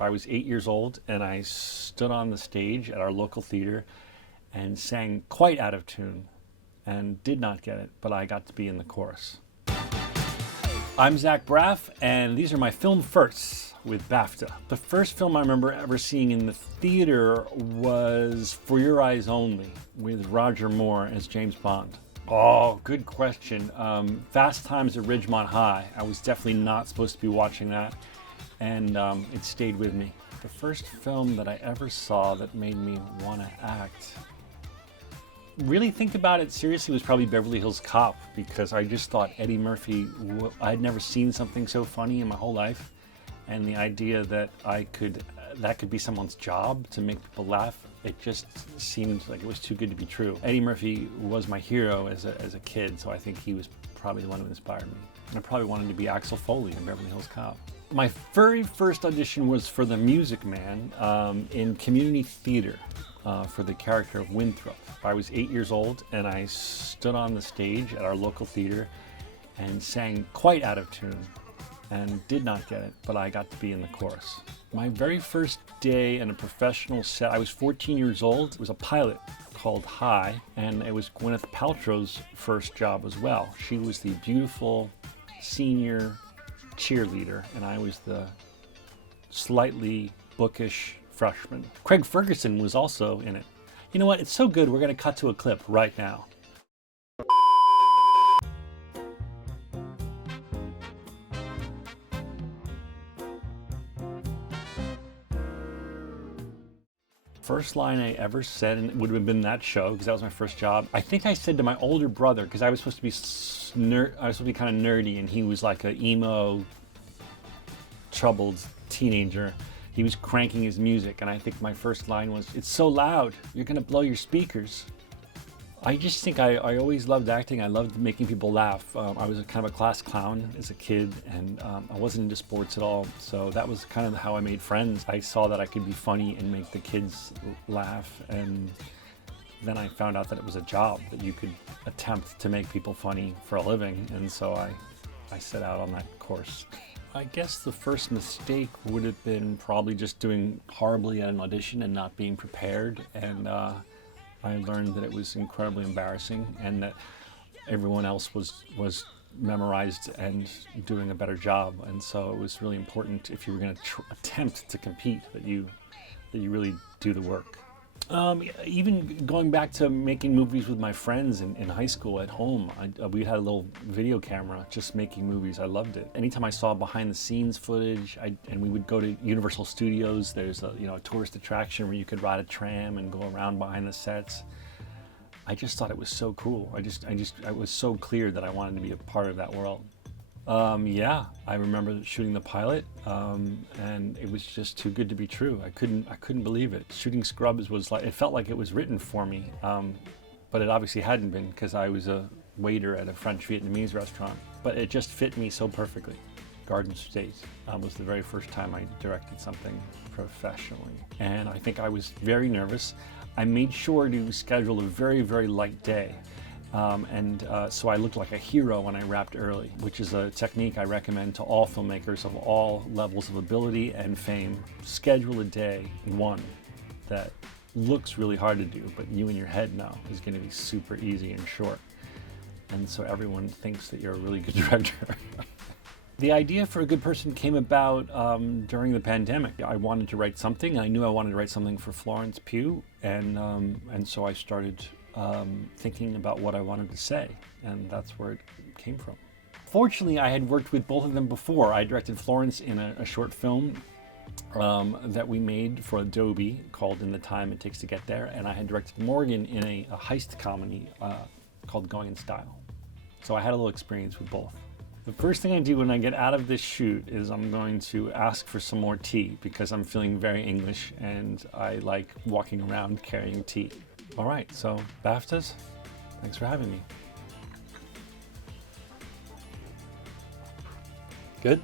I was 8 years old and I stood on the stage at our local theater and sang quite out of tune and did not get it, but I got to be in the chorus. I'm Zach Braff and these are my film firsts with BAFTA. The first film I remember ever seeing in the theater was For Your Eyes Only with Roger Moore as James Bond. Oh, good question. Fast Times at Ridgemont High. I was definitely not supposed to be watching that, and it stayed with me. The first film that I ever saw that made me want to act, really think about it seriously, was probably Beverly Hills Cop, because I just thought Eddie Murphy, I had never seen something so funny in my whole life, and the idea that that could be someone's job to make people laugh, it just seemed like it was too good to be true. Eddie Murphy was my hero as a kid, so I think he was probably the one who inspired me. I probably wanted to be Axel Foley in Beverly Hills Cop. My very first audition was for The Music Man in community theater for the character of Winthrop. I was 8 years old and I stood on the stage at our local theater and sang quite out of tune and did not get it, but I got to be in the chorus. My very first day in a professional set, I was 14 years old. It was a pilot called High, and it was Gwyneth Paltrow's first job as well. She was the beautiful senior cheerleader, and I was the slightly bookish freshman. Craig Ferguson was also in it. You know what? It's so good, we're going to cut to a clip right now. First line I ever said, and it would have been that show because that was my first job. I think I said to my older brother, because I was supposed to be kind of nerdy, and he was like an emo, troubled teenager. He was cranking his music, and I think my first line was, "It's so loud, you're gonna blow your speakers." I just think I always loved acting. I loved making people laugh. I was kind of a class clown as a kid, and I wasn't into sports at all. So that was kind of how I made friends. I saw that I could be funny and make the kids laugh, and then I found out that it was a job, that you could attempt to make people funny for a living, and so I set out on that course. I guess the first mistake would have been probably just doing horribly at an audition and not being prepared, and I learned that it was incredibly embarrassing and that everyone else was memorized and doing a better job, and so it was really important, if you were going to attempt to compete, that you really do the work. Even going back to making movies with my friends in high school at home, we had a little video camera just making movies. I loved it. Anytime I saw behind the scenes footage, and we would go to Universal Studios. There's a tourist attraction where you could ride a tram and go around behind the sets. I just thought it was so cool. I was so clear that I wanted to be a part of that world. Yeah, I remember shooting the pilot, and it was just too good to be true. I couldn't believe it. Shooting Scrubs was like, it felt like it was written for me, but it obviously hadn't been, because I was a waiter at a French Vietnamese restaurant. But it just fit me so perfectly. Garden State was the very first time I directed something professionally, and I think I was very nervous. I made sure to schedule a very, very light day. So I looked like a hero when I wrapped early, which is a technique I recommend to all filmmakers of all levels of ability and fame. Schedule a day, one, that looks really hard to do, but you in your head know is going to be super easy and short. And so everyone thinks that you're a really good director. The idea for A Good Person came about during the pandemic. I wanted to write something. I knew I wanted to write something for Florence, Pugh, and so I started thinking about what I wanted to say, and that's where it came from. Fortunately, I had worked with both of them before. I directed Florence in a short film that we made for Adobe called In the Time It Takes to Get There, and I had directed Morgan in a heist comedy called Going in Style. So I had a little experience with both. The first thing I do when I get out of this shoot is I'm going to ask for some more tea, because I'm feeling very English and I like walking around carrying tea. All right, so BAFTAs, thanks for having me. Good?